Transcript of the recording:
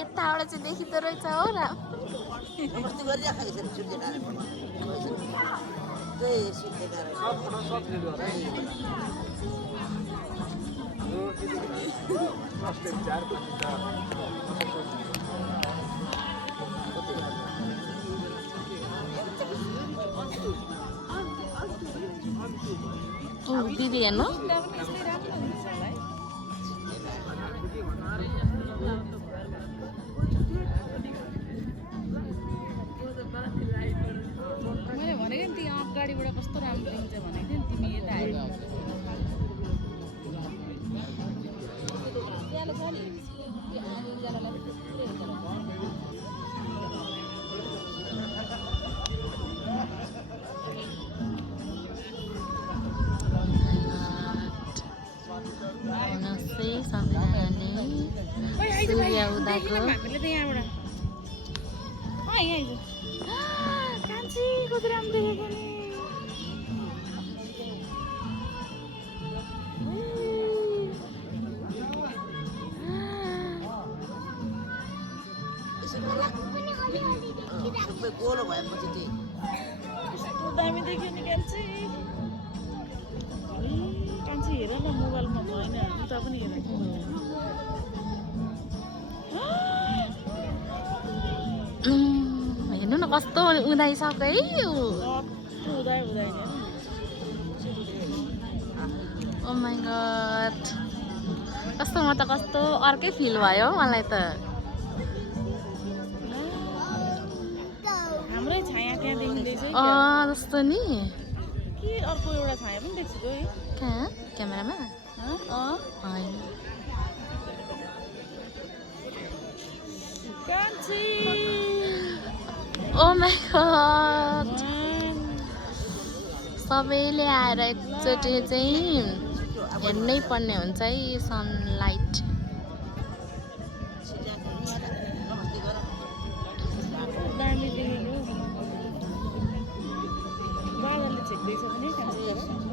यताबाट चाहिँ देखिँदो रहेछ हो र दिदी हेर्नु मैले भनेको नि त्यहाँ अगाडिबाट कस्तो राम्रो देखिन्छ भनेको थिएँ नि तिमी यता आयो सूर्य उदाको हामीले त यहाँबाट कान्छी कति राम्रो देखेको नि गोलो भएपछि चाहिँ कस्तो दामी देख्यो नि कान्छी कान्छी हेर न मोबाइलमा भएन उता पनि हेर हेर्नु न कस्तो उदाइसक्यो है उदाय उदाय ओ माइ गॉड कस्तो म त कस्तो अर्कै फिल भयो मलाई त हाम्रै छाया त्यहाँ देखिँदैछ जस्तो नि के अर्को एउटा छाया पनि देख्छु है कहाँ क्यामेरामा होइन कान्छी ओ माइ गॉड सबैले आएर एकचोटि चाहिँ हेर्नै पर्ने हुन्छ है सनलाइट दामी देखेको बादलले छेक्दैछ भने कान्छी